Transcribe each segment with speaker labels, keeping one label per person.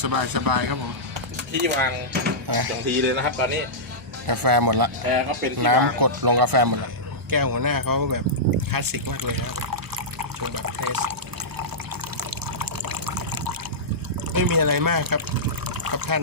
Speaker 1: อยู่กันแบบสบายๆครับผม
Speaker 2: ที่วางอย่างทีเลยนะครับ ตอนนี้
Speaker 1: กาแฟหมดละ
Speaker 2: แอร์ก็เป็นที่วาง
Speaker 1: น้ำกดลงกาแฟหมดละแก้วหัวหน้าเขาแบบคลาสสิกมากเลยครับช่วงแบบเทสไม่มีอะไรมากครับครับท่าน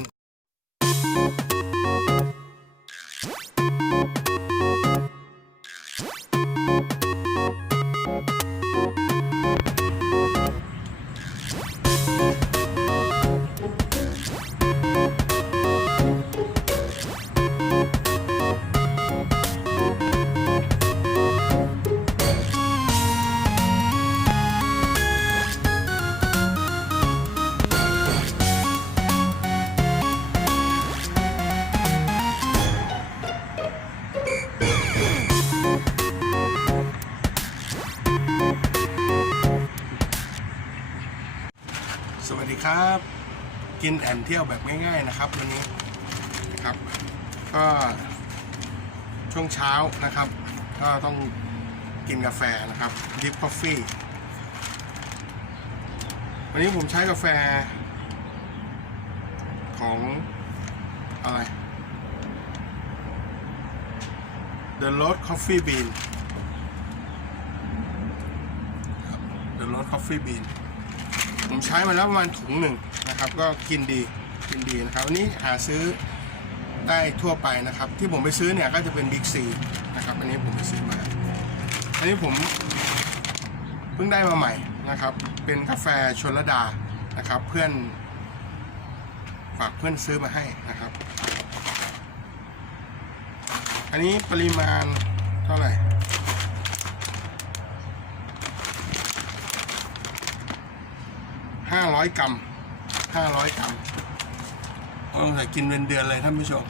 Speaker 1: กินแอนเที่ยวแบบง่าย ๆนะครับวันนี้นะครับ ก็ช่วงเช้านะครับ ก็ต้องกินกาแฟนะครับดิฟกาแฟวันนี้ผมใช้กาแฟ ของอะไร The Road Coffee Bean ครับ The Road Coffee Bean ผมใช้มาแล้วประมาณถุงหนึ่งนะครับ ก็กินดีกินดีนะครับอันนี้หาซื้อได้ทั่วไปนะครับ ที่ผมไปซื้อเนี่ยก็จะเป็นบิ๊กซีนะครับอันนี้ผมไปซื้อมา อันนี้ผมเพิ่งได้มาใหม่นะครับ เป็นกาแฟชนระดานะครับ เพื่อนฝากเพื่อนซื้อมาให้นะครับ อันนี้ปริมาณเท่าไหร่ ห้าร้อยกรัมห้าร้อยกรัมต้องใส่กินเป็นเดือนเลยท่านผู้ชม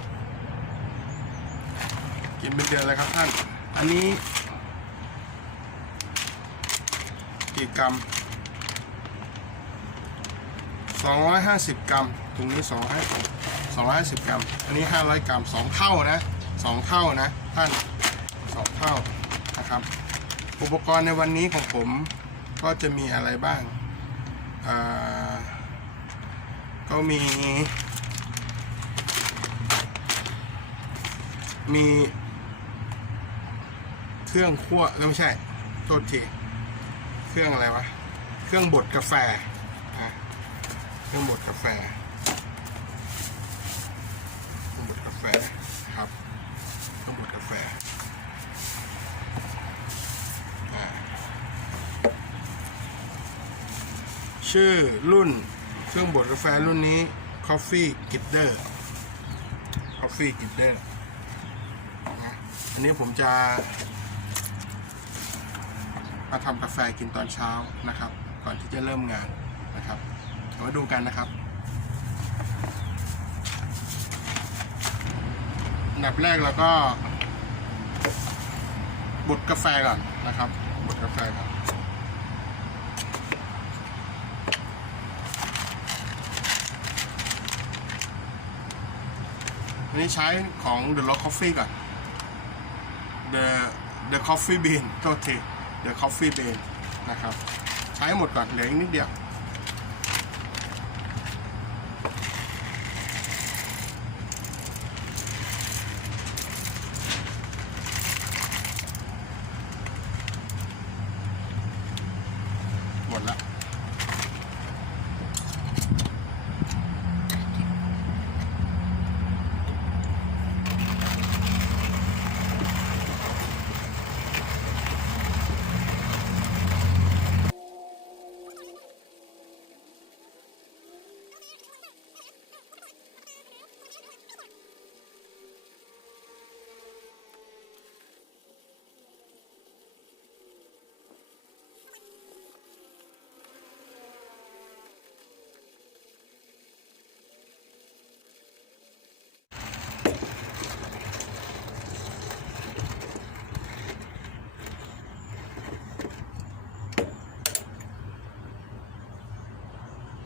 Speaker 1: กินเป็นเดือนเลยครับท่าน อันนี้กี่กรัมสองร้อยห้าสิบกรัมตรงนี้สองห้าสองร้อยห้าสิบกรัม อันนี้ห้าร้อยกรัมสองเท่านะสองเท่านะท่านสองเท่านะครับ อุปกรณ์ในวันนี้ของผมก็จะมีอะไรบ้าง ก็มี มี เครื่องคั่วไม่ใช่โทษทีเครื่องอะไรวะ เครื่องบดกาแฟเครื่องบดกาแฟเครื่องบดกาแฟครับเครื่องบดกาแฟอ่า ชื่อรุ่นเครื่องบดกาแฟรุ่นนี้ Coffee Gidder Coffee Gidder อันนี้ผมจะ มาทำกาแฟกินตอนเช้านะครับ ก่อนที่จะเริ่มงานนะครับเดี๋ยวมาดูกันนะครับอันดับแรกเราก็บดกาแฟก่อนนะครับบดกาแฟก่อน อันนี้ใช้ของ The Rock Coffee ก่อน The The Coffee Bean โทษที The Coffee Bean นะครับ ใช้หมดก่อนเหลืออีกนิดเดียว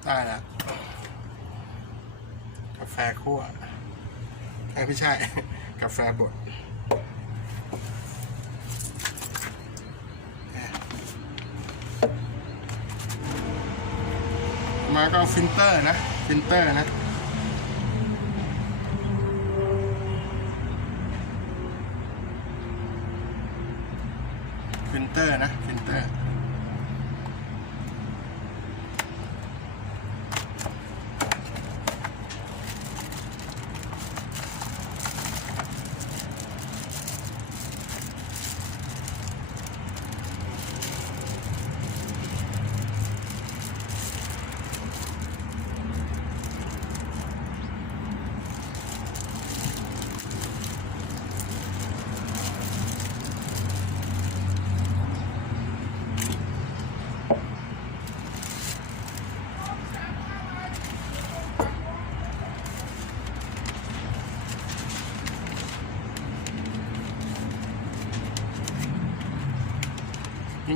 Speaker 1: ได้แล้วกาแฟคั่วไอ้ยไม่ใช่ กาแฟบดมาก็ฟิลเตอร์นะ ฟิลเตอร์นะ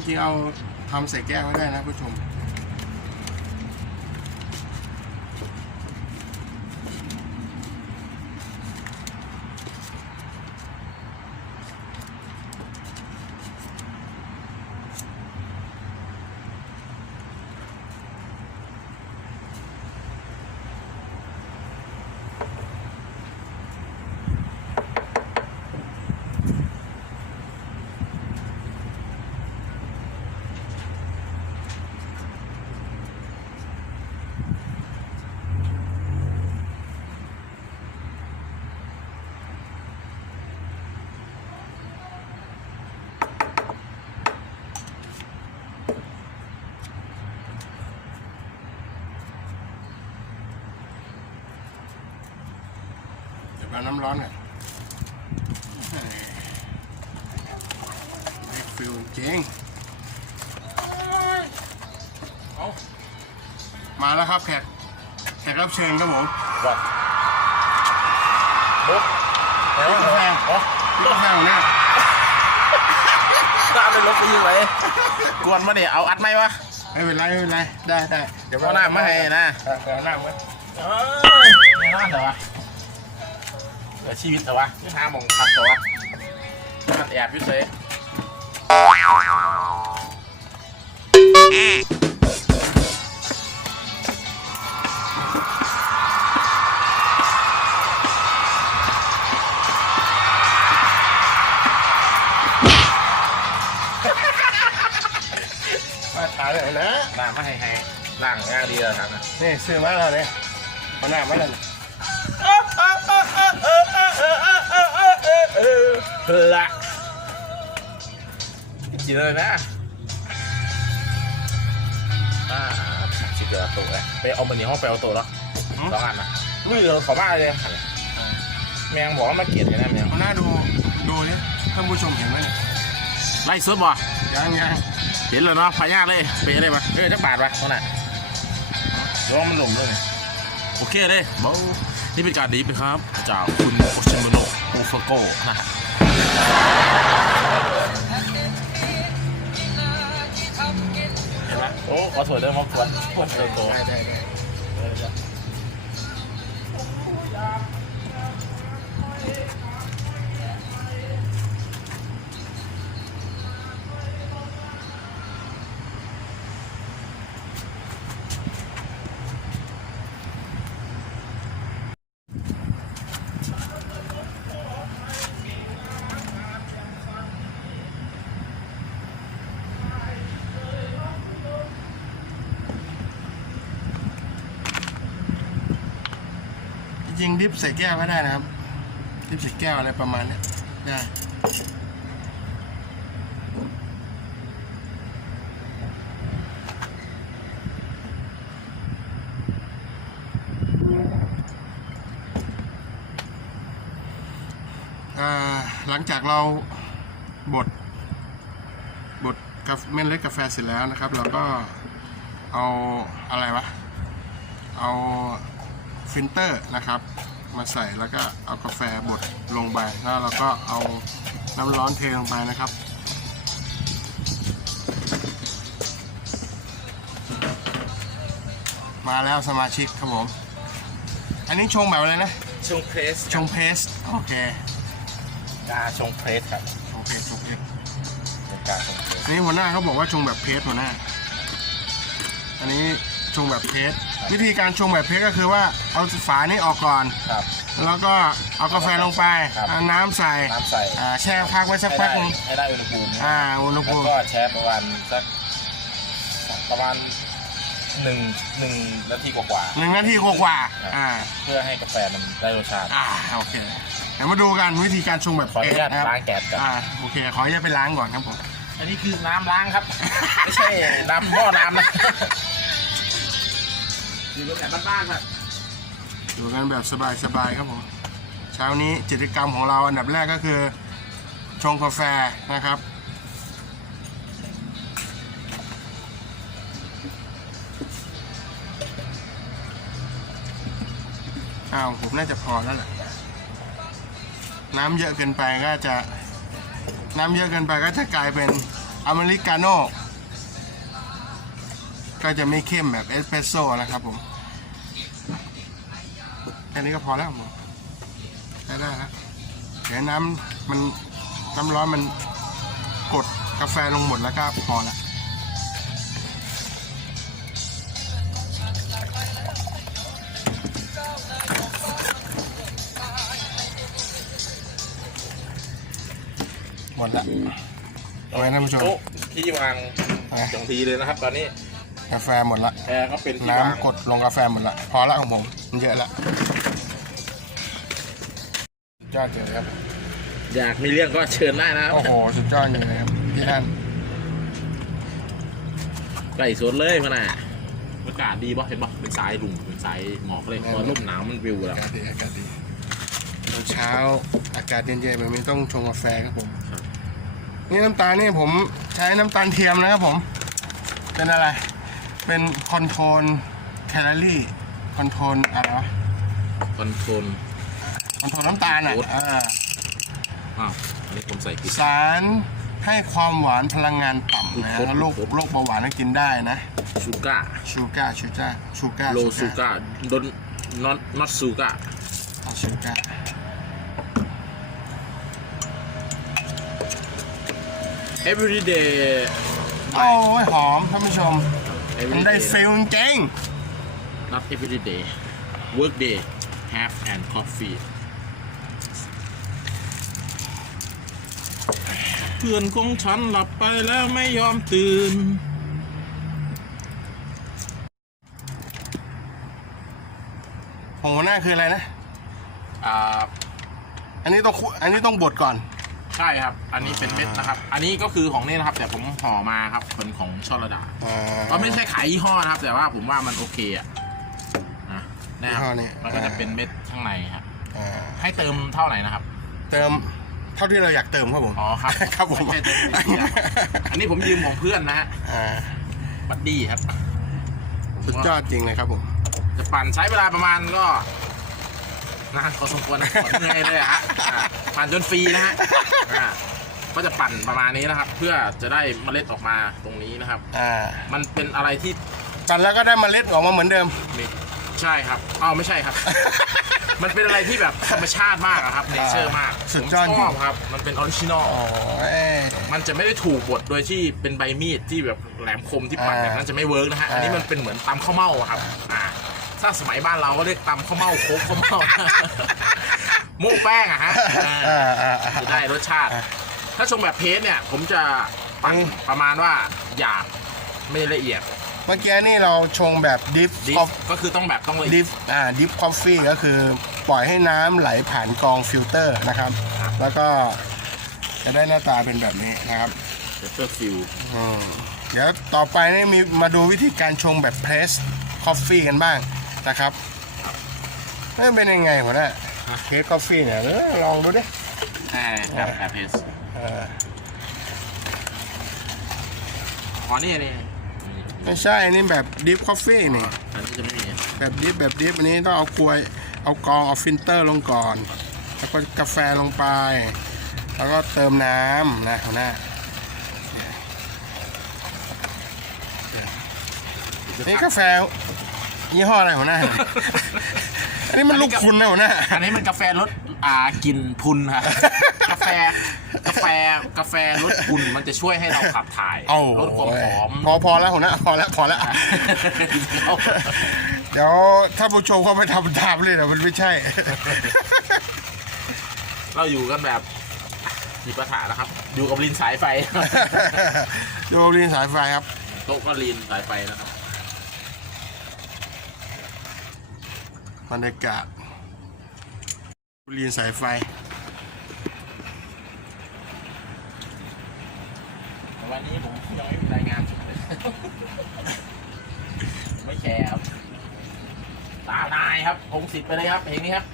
Speaker 1: จริงๆเอาทำใส่แก้วไม่ได้นะผู้ชม เดี๋ยวเอาน้ำร้อนหน่อยได้ฟิลจริง
Speaker 2: เอา
Speaker 1: มาแล้วครับแขกแขกรับเชิญครับผม
Speaker 2: วัดบุ๊กแล้ว
Speaker 1: พี่กาแฟ
Speaker 2: อ๋อ
Speaker 1: พี่กาแฟของเนี่ย
Speaker 2: ตามไปลบไปยิงไหนกวนมาเนี่ยเอาอัดไหมวะ
Speaker 1: ไม่เป็นไรไม่เป็นไรได้ได้เดี๋ยว
Speaker 2: เอาหน้ามาให้นะ
Speaker 1: เออเดี๋ยวเอาหน้ามา
Speaker 2: เอ้ยไม่น่าเหรอวะ เหลือชีวิตเหรอวะนี่หาหมองพักเหรอวะมันแอบอยุ่เซ่มาตายเลยนะน้ำมาให้ให้ล่างง่ายดีเลยครับนะ
Speaker 1: นี่ซื้อมาแล้วเนี่ยเอาหน้ามาแล้วเนี่ย
Speaker 2: ละจริงเลยนะอ่าชิคกี้พายตัวเลยไปเอามันนี้ห้องไปเอาตัวแล้วสองอันนะลุยเลยขอบ้าเลยแมงบอกว่ามาเกลียดกันนะแมง
Speaker 1: เอาหน้าดูดูนี่ท่านผู้ชมเห็นไหมเนี่ย
Speaker 2: ไล่ซุดบ่
Speaker 1: ยังยัง
Speaker 2: เห็นเลยเนาะพายากเลยเปย์เลยปะเออจะบาดปะตรงไหนร้องมันหล่มเลยโอเคเลยเบ้านี่เป็นการดีไปครับ จากคุณโอชิโมโนะโอฟาโกนะฮะ เห็นไหมโอ้ขอสวยด้วยมากคว่าโอ้โหโต
Speaker 1: ได้ได้ได้ จ ริงดิฟใส่แก้วก็ได้นะครับ ดิฟใส่แก้วอะไรประมาณนี้ยได้หลังจากเราบดบดกาแฟเม็ดเล็กกาแฟเสร็จแล้วนะครับ เราก็เอาอะไรวะ เอาฟิลเตอร์นะครับ มาใส่แล้วก็เอากาแฟบดลงไปแล้วเราก็เอาน้ำร้อนเทลงไปนะครับมาแล้วสมาชิกครับผม อันนี้ชงแบบอะไรนะ
Speaker 2: ชงเพรส
Speaker 1: ชงเพสโอเค
Speaker 2: กาชงเพรสครับ
Speaker 1: ชงเพสชงเพส
Speaker 2: เป็นกาชงเพรส
Speaker 1: อันนี้หัวหน้าเขาบอกว่าชงแบบเพสหัวหน้า อันนี้ชงแบบเพส
Speaker 2: อ
Speaker 1: วิธีการชงแบบเพชรก็คือว่าเอาฝานี่ออกก่อน
Speaker 2: ครับแล้ว
Speaker 1: แล้วก็เอากาแฟลงไป
Speaker 2: ครับ
Speaker 1: เอาน้ำใส่
Speaker 2: น้ำใส่
Speaker 1: อ่าแช่พักไว้สัก
Speaker 2: ให้
Speaker 1: พั
Speaker 2: ได้
Speaker 1: กหนึง
Speaker 2: ให้ได้อุณหภูมิ
Speaker 1: อ่าอุณห
Speaker 2: แล้ว
Speaker 1: ภูมิ
Speaker 2: ก็แช่ประมาณสักประมาณหนึ่งหนึ่งนาทีกว่าๆ
Speaker 1: หนึ่งนาทีกว่าๆอ่า
Speaker 2: เพื่อให้กาแฟมันได้รสชาติ
Speaker 1: อ่าโอเคเดี๋ยวมาดูกันวิธีการชงแบบ
Speaker 2: ขออนุญาต
Speaker 1: เพชรนะครับ
Speaker 2: ล้างแก๊สก่อน
Speaker 1: อ่าโอเค ขออนุญาตไปล้างก่อนครับผม
Speaker 2: อันนี้คือน้ำล้างครับ ไม่ใช่น้ำหม้อน้ำนะ อยู่แบบบ้านๆครับ
Speaker 1: ดูกันแบบสบายๆครับผม เช้านี้กิจกรรมของเราอันดับแรกก็คือ ชงกาแฟนะครับ อ้าวผมน่าจะพอแล้วแหละ น้ำเยอะเกินไปก็จะ น้ำเยอะเกินไปก็จะกลายเป็นอเมริกาโน่ ก็จะไม่เข้มแบบเอสเปรสโซ่นะครับผมแค่นี้ก็พอแล้วผมใช้ได้แล้วเดี๋ยวน้ำมันน้ำร้อนมันกดกาแฟลงหมดแล้วก็พอละหมดละเอาไว้ท่านผู้ชม
Speaker 2: โต๊ะที่วางสองทีเลยนะครับ ตอนนี้
Speaker 1: กาแฟหมดละ
Speaker 2: แอร์ก็เป็นที่วาง
Speaker 1: น้ำกดลงกาแฟหมดละ พอละของผม มันเยอะละสุดยอดเลยครับ
Speaker 2: อยากมีเรื่องก็เชิญได้นะครับ
Speaker 1: โอ้โห สุดยอดเลยครับพี่ท่าน
Speaker 2: ไก่สวนเลยมันน่ะอากาศดีป่ะเห็นป่ะเป็นสายลุงเป็นสายหมอกเลยพอร่มหนาวมันวิวแล้ว
Speaker 1: อากาศดีอากาศดีตอนเช้าอากาศเย็นๆแบบนี้ต้องชงกาแฟครับผม
Speaker 2: ครับ
Speaker 1: นี่น้ำตาลนี่ผมใช้น้ำตาลเทียมนะครับผม เป็นอะไร เป็นคอนโทรลแคลอรี่คอนโทรลอะไรวะ
Speaker 2: คอนโทรล
Speaker 1: คอนโทรลน้ำตาลอะ
Speaker 2: โอ๊ต
Speaker 1: อ่า
Speaker 2: อ้าวอันนี้ผมใส่ผิด
Speaker 1: สารให้ความหวานพลังงานต่ำนะ
Speaker 2: โอ๊ต
Speaker 1: แล้วโรค
Speaker 2: โอ๊ต
Speaker 1: โรคเบาหวานก็กินได้นะ
Speaker 2: ชูก้า
Speaker 1: ชูการ์ชูการ์ชูการ์
Speaker 2: โลซูก้าดน not not ซูก้า
Speaker 1: ชูการ์
Speaker 2: every day
Speaker 1: โอ้ยหอมท่านผู้ชม มั
Speaker 2: every
Speaker 1: นได้
Speaker 2: day
Speaker 1: ฟิลจริง
Speaker 2: not every day work day have and coffee เพื่อนของฉันหลับไปแล้วไม่ยอมตื่น
Speaker 1: ของหัวหน้าคืออะไรนะ
Speaker 2: อ่า
Speaker 1: อันนี้ต้องคุอันนี้ต้องบดก่อน
Speaker 2: ใช่ครับ อันนี้เป็นเม็ดนะครับ อันนี้ก็คือของนี่นะครับ แต่ผมห่อมาครับเป็นของชลดา
Speaker 1: อ่า
Speaker 2: ก็ไม่ใช่ขายยี่ห้อนะครับ แต่ว่าผมว่ามันโอเคอะนะนะค
Speaker 1: ยี่ห้
Speaker 2: รั
Speaker 1: อบนี้
Speaker 2: มันก็จะเป็นเม็ดข้างในครับ
Speaker 1: อ่า
Speaker 2: ให้เติมเท่าไหร่นะครับ
Speaker 1: เติมเท่าที่เราอยากเติมครับผม
Speaker 2: อ๋อครับ
Speaker 1: ครับผม
Speaker 2: ไม่ใช่เติมเยอะอันนี้ผมยืมของเพื่อนนะฮะ
Speaker 1: อ่า
Speaker 2: บัดดี้ครับ
Speaker 1: สุดยอดจริงเลยครับผม
Speaker 2: จะปั่นใช้เวลาประมาณก็ นานพอสมควรนะขอเหนื่อยเลยอะฮะอ่าปั่นจนฟรีนะฮะอ่าก็จะปั่นประมาณนี้นะครับ เพื่อจะได้เมล็ดออกมาตรงนี้นะครับ
Speaker 1: อ่า
Speaker 2: มันเป็นอะไรที่
Speaker 1: กันแล้วก็ได้เมล็ดออกมาเหมือนเดิม
Speaker 2: มีใช่ครับอ้าวไม่ใช่ครับ มันเป็นอะไรที่แบบธรรมชาติมากอะครับเนเจอร์มาก
Speaker 1: สุ
Speaker 2: ผ
Speaker 1: ด
Speaker 2: ม
Speaker 1: ยอด
Speaker 2: ชอบครับ มันเป็นออริจินอล
Speaker 1: โอ้ย
Speaker 2: มันจะไม่ได้ถูกบดโดยที่เป็นใบมีดที่แบบแหลมคมที่ปั่น
Speaker 1: อ่า
Speaker 2: แบบนั้นจะไม่เวิร์กนะฮะ อันนี้
Speaker 1: อ่ามั
Speaker 2: มันเป็นเหมือนตำข้าวเม่าอะครับ อ่า ถ้าสมัยบ้านเราก็เรียกตำข้าวเม่าโคกข้าวเม่าโม่แป้งอะฮะอ่า
Speaker 1: อ่าอ่าอ่า
Speaker 2: จะได้รสชาติ
Speaker 1: อ่า
Speaker 2: ถ้าชงแบบเพสเนี่ย ผมจะปั่น
Speaker 1: อืม
Speaker 2: ประมาณว่าหยาบไม่ละเอียด
Speaker 1: เมื่อกี้นี่เราชงแบบดิฟ
Speaker 2: ดิฟก็คือต้องแบบต้องละเอี
Speaker 1: ดิ
Speaker 2: ยด
Speaker 1: ฟอ่าดิฟคอฟฟี่ก็คือปล่อยให้น้ำไหลผ่านกรองฟิลเตอร์นะครับ
Speaker 2: ครับ
Speaker 1: แล้วก็จะได้หน้าตาเป็นแบบนี้นะครับ
Speaker 2: เปเปอร์ฟิล
Speaker 1: อืมเดี๋ยวต่อไปนี่มีมาดูวิธีการชงแบบเพรสคอฟฟี่กันบ้าง นะครับเอ้ยเป็นยังไงหัวหน้าเพรสคอฟฟี่เนี่ยเออลองดูดิ
Speaker 2: อ่าแบบแบบเพส
Speaker 1: เออ
Speaker 2: อ๋อนี่นี่
Speaker 1: ไม่ใช่อันนี่แบบดิฟคอฟฟี่นี่
Speaker 2: อันนี้จะไม่มี
Speaker 1: แบบดิฟแบบดิฟอันนี้ต้องเอากลวยเอากรองเอาฟิลเตอร์ลงก่อน แล้วก็กาแฟลงไป แล้วก็เติมน้ำนะหัวหน้านี่กาแฟ ยี่ห้ออะไรหัวหน้า อันนี้มันลูกคุณนะหัวหน้า
Speaker 2: อันนี้มันกาแฟรสอ่ากลิ่นพุนครับกาแฟกาแฟกาแฟรสพุนมันจะช่วยให้เราขับถ่าย
Speaker 1: เอา
Speaker 2: ลดความหอม
Speaker 1: พอพอแล้วหัวหน้าพอแล้วพอแล้ว
Speaker 2: เอา
Speaker 1: เดี๋ยวถ้าผู้ชมเขาไปทำตามเลยนะมันไม่ใช่
Speaker 2: เราอยู่กันแบบมีปัญหานะครับ อยู่กับลินสายไฟ
Speaker 1: โยลินสายไฟครับ
Speaker 2: โต๊ะก็ลินสายไฟนะครับ
Speaker 1: บรรยากาศลินสายไฟ
Speaker 2: แต่วันนี้ผมยังไม่มีรายงานเลยไม่แชร์ครับ ตามนายครับพงศิษฐ์ไปเลยครับเพลงนี้ครับ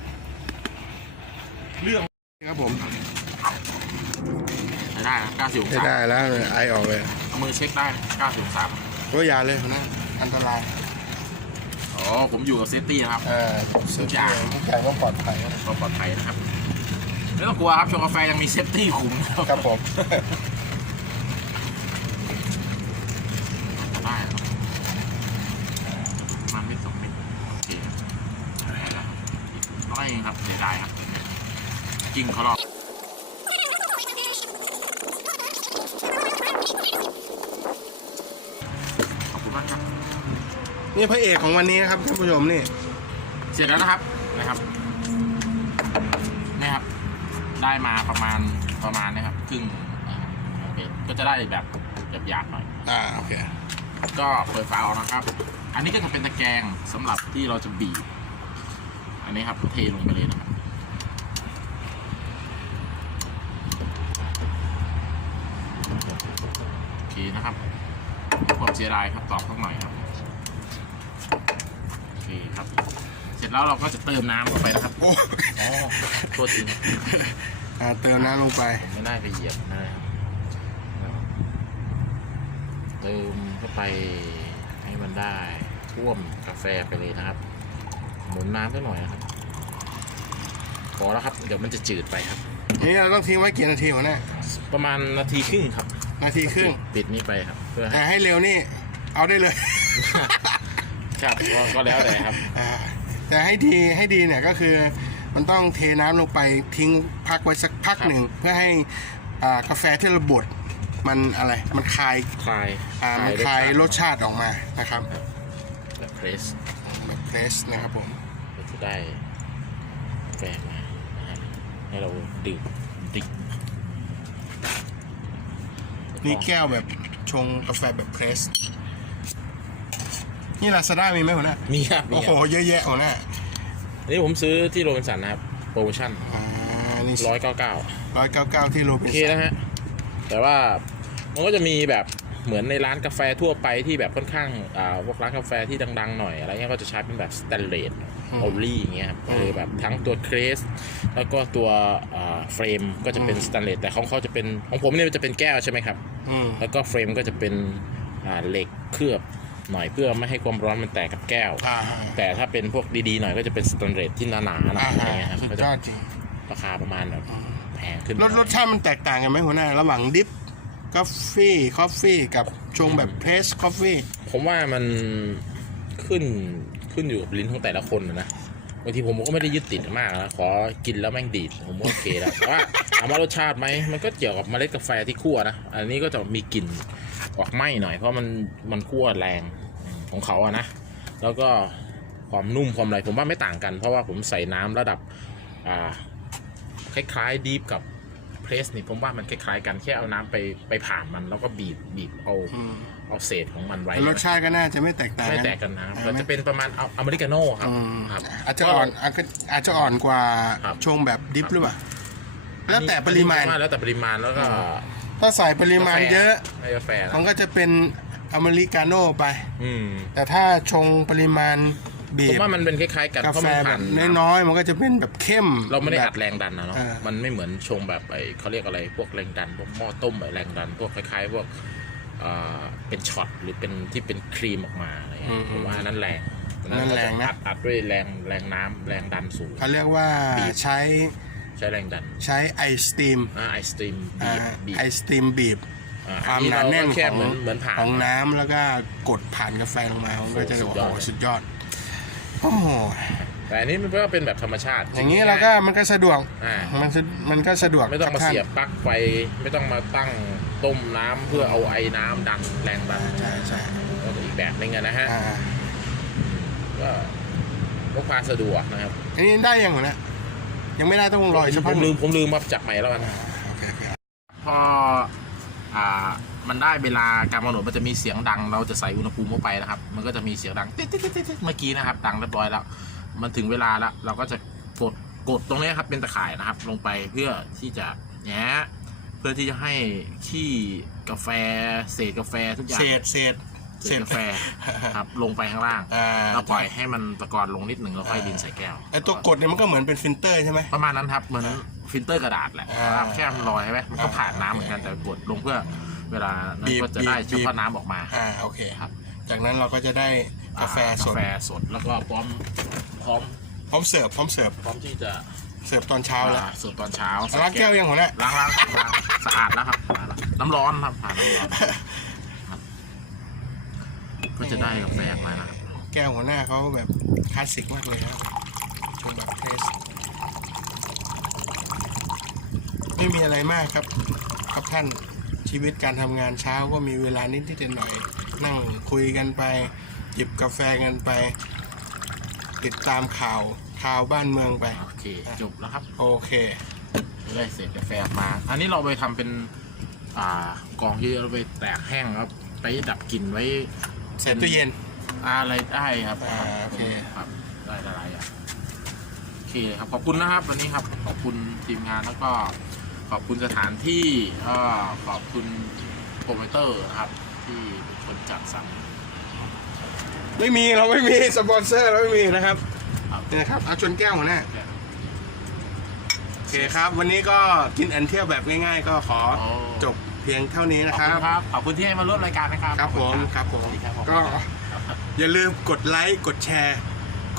Speaker 2: เรื่อง
Speaker 1: ครับผม
Speaker 2: ใช้ได้นะ90อง
Speaker 1: ไม่
Speaker 2: ศา
Speaker 1: ได้แล้วไอออกเลย
Speaker 2: เอามือเช็คได้นะ90องศา
Speaker 1: ก็อย่าเลยนะอันตราย
Speaker 2: อ๋อผมอยู่กับเซฟตี้นะครับ
Speaker 1: เออ
Speaker 2: ทุกอย่าง
Speaker 1: ทุกอย่างก็ปลอดภัย
Speaker 2: ก็ปลอดภัยนะครับไม่ต้องกลัวครับชงกาแฟยังมีเซฟตี้คุมครับ
Speaker 1: ครับผม
Speaker 2: ได้ครับมันไม่สองเม็ดโอเคครับน้อยเองครับเสียดายครับกิ้งเขารอบ
Speaker 1: นี่พระเอกของวันนี้นะครับท่านผู้ชมนี่
Speaker 2: เสร็จแล้วนะครับนะครับนี่ครับ ได้มาประมาณประมาณนะครับครึ่งอ่าโอเคก็จะได้แบบหยาบๆหน่อย
Speaker 1: อ่าโอเค
Speaker 2: ก็เปิดฝาออกนะครับ อันนี้ก็จะเป็นตะแกรงสำหรับที่เราจะบีบ อันนี้ครับเทลงไปเลยนะครับโอเคนะครับความเสียดายครับตอบสักหน่อยครับโอเคครับ เสร็จแล้วเราก็จะเติมน้ำเข้าไปนะครับ
Speaker 1: โอ้
Speaker 2: อ๋อตัวจริง
Speaker 1: อ่าเติมน้ำลงไป
Speaker 2: ผมไม่ได้ไปเหยียบนะครับเติมเข้าไปให้มันได้ท่วมกาแฟไปเลยนะครับ หมุนน้ำสักหน่อยนะครับพอแล้วครับ เดี๋ยวมันจะจืดไปครับ
Speaker 1: นี่เราต้องทิ้งไว้กี่นาทีวะเนี่ย
Speaker 2: ประมาณนาทีครึ่งครับ
Speaker 1: นาทีครึ่ง
Speaker 2: ปิดนี้ไปครับ เพื่อให้
Speaker 1: แต่ให้เร็วนี่ เอาได้เลย
Speaker 2: ครับก็ก็แล้วแต่ครับ
Speaker 1: อ่าแต่ให้ดีให้ดีเนี่ยก็คือมันต้องเทน้ำลงไปทิ้งพักไว้สักพัก
Speaker 2: ครับ
Speaker 1: หนึ่ง เพื่อให้อ่ากาแฟที่เราบดมันอะไรมันคาย
Speaker 2: คลาย
Speaker 1: อ่ามันคลายรสชาติออกมานะครับ
Speaker 2: แบบเพรส
Speaker 1: แบบเพรสนะครับผม
Speaker 2: ก็จะได้กาแฟมานะฮะให้เราดื่มดื่ม
Speaker 1: นี่แก้วแบบชงกาแฟแบบเพรส นี่ลาซาด้ามีไหมหัวหน้า
Speaker 2: มีครับมี
Speaker 1: โอ้
Speaker 2: ค
Speaker 1: โห
Speaker 2: รับ
Speaker 1: เยอะแยะหัวหน้า
Speaker 2: อันนี่ผมซื้อที่โรบินสันนะครับโปรโมชั่น
Speaker 1: อ่านี่
Speaker 2: ร้อยเก้าเก้า
Speaker 1: ร้อยเก้าเก้าที่โรบิ
Speaker 2: โอนเค
Speaker 1: สัน
Speaker 2: นะฮะแต่ว่ามันก็จะมีแบบเหมือนในร้านกาแฟทั่วไปที่แบบค่อนข้างอ่าพวกร้านกาแฟที่ดัง ๆ หน่อยอะไรเงี้ยก็จะใช้เป็นแบบสแตนเลสโอลี่อย่างเงี้ยครับคือแบบทั้งตัวเครสแล้วก็ตัวเฟรมก็จะเป็นสแตนเลสแต่ของเขาจะเป็นของผมเนี่ยมันจะเป็นแก้วใช่ไหมครับ
Speaker 1: อืม
Speaker 2: แล้วก็เฟรมก็จะเป็นอ่าเหล็กเคลือบ หน่อยเพื่อไม่ให้ความร้อนมันแตกกับแก้ว
Speaker 1: อ่า
Speaker 2: แต่ถ้าเป็นพวกดีๆหน่อยก็จะเป็นสแตนเลสที่หนาๆหน่อ
Speaker 1: อ่าย
Speaker 2: อะไรเงี้ยครับ
Speaker 1: สุด
Speaker 2: ก็
Speaker 1: ย
Speaker 2: จะ
Speaker 1: อดจริง
Speaker 2: ราคาประมาณแบบแพงขึ้น
Speaker 1: รสรสชาติมันแตกต่างกันไหมหัวหน้า ระหว่างดิฟกาแฟคอฟฟี่กับชงแบบเพรสคอฟฟี่
Speaker 2: ผมว่ามันขึ้นขึ้นอยู่กับลิ้นของแต่ละคนนะนะบางทีผมก็ไม่ได้ยึดติดมากนะขอกินแล้วแม่งดีดผมก็โอเคแล้วแต่ว่าถามว่ารสชาติไหมมันก็เกี่ยวกับเมล็ดกาแฟที่คั่วนะอันนี้ก็จะมีกลิ่นออกไหม้หน่อยเพราะมันมันคั่วแรง ของเขาอะนะ แล้วก็ความนุ่มความอะไรผมว่าไม่ต่างกัน เพราะว่าผมใส่น้ำระดับอ่าคล้ายๆดีฟกับเพรสนี่ผมว่ามันคล้ายๆกันแค่เอาน้ำไปไปผ่านมันแล้วก็บีบบีบเอา
Speaker 1: อืม
Speaker 2: เอาเศษของมันไว้
Speaker 1: แต่รสชาติก็น่าจะไม่แตกต่าง
Speaker 2: ไม่แตกกันนะ
Speaker 1: อ่า
Speaker 2: แต่จะเป็นประมาณเอาอเมริกาโน่ครับ
Speaker 1: อืม
Speaker 2: ครับ
Speaker 1: อาจจะอ่อนอาจจะอาจจะอ่อนกว่า
Speaker 2: ครับ
Speaker 1: ชงแบบดิฟหรือเปล่าแล้วแต่ปริมาณ
Speaker 2: อันนี้แล้วแต่ปริมาณแล้วก็
Speaker 1: ถ้าใส่ปริมาณเยอะ
Speaker 2: ให้กาแฟนะ
Speaker 1: มันก็จะเป็น อเมริกาโน่ไป
Speaker 2: อืม
Speaker 1: แต่ถ้าชงปริมาณบี
Speaker 2: ผม
Speaker 1: บ
Speaker 2: ว่ามันเป็นคล้ายๆกัน
Speaker 1: กา
Speaker 2: เพราะ
Speaker 1: แฟ
Speaker 2: มัน
Speaker 1: แบ
Speaker 2: ผ่า
Speaker 1: บ
Speaker 2: น
Speaker 1: น้อยๆมันก็จะเป็นแบบเข้ม
Speaker 2: เราไม่ได้
Speaker 1: แบบ
Speaker 2: อัดแรงดันนะเนาะ
Speaker 1: อ่ามั
Speaker 2: มันไม่เหมือนชงแบบไอ้เขาเรียกอะไรพวกแรงดันพวกหม้อต้มไอ้แรงดัน พวกคล้ายๆพวกเอ่อเป็นช็อตหรือเป็นที่เป็นครีมออกมาอะไรเงี้ยผมว่าอันนั้นแรง
Speaker 1: นั่นแรงนะ
Speaker 2: อัดอัดด้วยแรงแรงน้ำแรงดันสูง
Speaker 1: เขาเรียกว่า
Speaker 2: บีบ
Speaker 1: ใช้
Speaker 2: ใช้แรงดัน
Speaker 1: ใช้ไอสตีม
Speaker 2: อ่าไอสตรีม
Speaker 1: อ่า
Speaker 2: บีบบีบ
Speaker 1: ไอสตรีมบีบ
Speaker 2: อ่
Speaker 1: ความหนาแน่น
Speaker 2: อัก็แค่
Speaker 1: ของ
Speaker 2: เหมือนเหมือนผ่าน
Speaker 1: ของน้ำแล้วก็กดผ่านกาแฟลงมามันก็จะ
Speaker 2: โอ้
Speaker 1: โอ้
Speaker 2: โห
Speaker 1: โห
Speaker 2: สุ
Speaker 1: สุ
Speaker 2: ด
Speaker 1: ด
Speaker 2: ย
Speaker 1: ย
Speaker 2: อ
Speaker 1: อ
Speaker 2: ด
Speaker 1: ดโอ้โห
Speaker 2: แต่อันนี้มันก็เป็นแบบธรรมชาติ
Speaker 1: อย่างนี้เราก็มันก็สะดวก
Speaker 2: อ่า
Speaker 1: มันสะมันก็สะดวก
Speaker 2: ไม่ต้องมา
Speaker 1: กับท่น
Speaker 2: เสียบปลั๊กไฟไม่ต้องมาตั้งต้มน้ำเพื่อเอาไอ้น้ำดันแรงดัน
Speaker 1: ใช่ใช่
Speaker 2: ก็อีกแบบนึงอะนะฮะ
Speaker 1: อ่า
Speaker 2: ก็
Speaker 1: อ่า
Speaker 2: จะอีกแบบนึงอะนะฮะ
Speaker 1: อ่า
Speaker 2: ก็
Speaker 1: อ่า
Speaker 2: ก็พกพาสะดวกนะครับ
Speaker 1: อันนี้ได้ยังหัวหน้ายังไม่ได้ต้องรออีกสัก
Speaker 2: ผ
Speaker 1: พัก
Speaker 2: ม
Speaker 1: ห
Speaker 2: ลื
Speaker 1: นึ่
Speaker 2: ม
Speaker 1: ง
Speaker 2: ผมลืมมาจับใหม่แล้วกัน
Speaker 1: โอเคโอเค
Speaker 2: พอ อ่ามันได้เวลาการกำหนดมันจะมีเสียงดัง เราจะใส่อุณหภูมิเข้าไปนะครับ มันก็จะมีเสียงดังติ๊ดติ๊ดติ๊ดติ๊ดเมื่อกี้นะครับ ดังเรียบร้อยแล้ว มันถึงเวลาแล้ว เราก็จะกดกดตรงนี้ครับเป็นตะข่ายนะครับ ลงไปเพื่อที่จะแงะเพื่อที่จะให้ขี้กาแฟเศษกาแฟทุกอย่าง
Speaker 1: เศษเศษ
Speaker 2: เศษกาแฟครับลงไปข้างล่าง
Speaker 1: อ่า
Speaker 2: แล้วปล่อยให้มันตะกอนลงนิดหนึ่งแล้วค่อยดินใส่แก้ว
Speaker 1: ไอตัวกดเนี่ยมันก็เหมือนเป็นฟิลเตอร์ใช่ไหม
Speaker 2: ประมาณนั้นครับเหมือนฟิลเตอร์กระดาษแหละ
Speaker 1: อ่า
Speaker 2: ครับแค่มันลอยใช่ไหมมันก็ผ่านน้ำเหมือนกันแต่กดลงเพื่อเวลานั้น
Speaker 1: บีบ
Speaker 2: ก็จะได้
Speaker 1: บีบ
Speaker 2: เฉพาะน้ำออกมา
Speaker 1: อ่าโอเค
Speaker 2: ครับ
Speaker 1: จากนั้นเราก็จะได้กาแฟสด
Speaker 2: กาแฟสดแล้วก็พร้อมพร้อม
Speaker 1: พร้อมเสิร์ฟพร้อมเสิร์ฟ
Speaker 2: พร้อมที่จะ
Speaker 1: เสิร์ฟตอนเช้าแล้ว
Speaker 2: อ่าสดตอนเช้า
Speaker 1: ล้างแก้วยังหัวหน้า
Speaker 2: ล้างล้างล้างสะอาดแล้วครับสะอาดแล้วน้ำร้อนครับผ่านน้ำร้อนครับ ก็จะได้กาแฟออกมานะครับ
Speaker 1: แก้วหัวหน้าเขาแบบคลาสสิกมากเลยครับชงแบบเทสไม่มีอะไรมากครับครับท่านชีวิตการทำงานเช้าก็มีเวลานิดนิดๆหน่อยๆนั่งคุยกันไปจิบกาแฟกันไป ติดตามข่าวข่าวบ้านเมืองไป
Speaker 2: โอเคจบแล้วครับ
Speaker 1: โอเค
Speaker 2: จะได้เศษกาแฟออกมา อันนี้เราไปทำเป็น อ่ากองที่เราไปแตกแห้งครับ ไปดับกลิ่นไว้
Speaker 1: เสร็จตู้เย็น
Speaker 2: อะไรได้ครับ
Speaker 1: อ่าโอเค
Speaker 2: ครับได้หลายอย่างโอเคครับขอบคุณนะครับ วันนี้ครับขอบคุณทีมงานแล้วก็ขอบคุณสถานที่เอ่อขอบคุณโปรโมเตอร์นะครับ ที่เป็นคนจัดสรร
Speaker 1: ไม่มีเราไม่มีสปอนเซอร์เราไม่มีนะครับ
Speaker 2: ครับ
Speaker 1: นี่นะครับเอาชนแก้วหัวหน้าโอเคครับ วันนี้ก็กินแอนเที่ยวแบบง่าย ๆ ก็ขอ
Speaker 2: โอ้
Speaker 1: จบเพียงเท่านี้
Speaker 2: ข
Speaker 1: นะ
Speaker 2: อบ
Speaker 1: ครั
Speaker 2: คุ
Speaker 1: บ
Speaker 2: ณครับ ขอบคุณที่ให้มาร่วมรายการนะครับ
Speaker 1: ครับผม
Speaker 2: ขอณ
Speaker 1: ครับผม
Speaker 2: สวัสดีครับผม
Speaker 1: ก็อย่าลืมกดไลค์ กดแชร์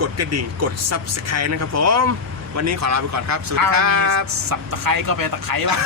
Speaker 1: กดกระดิ่ง กด Subscribe นะครับผม วันนี้ขอลาไปก่อนครับ สวัสดี
Speaker 2: ถ้า
Speaker 1: ค
Speaker 2: ไม่มี
Speaker 1: รับ
Speaker 2: สับตะไคร้ก็ไปตะไคร้บ้าง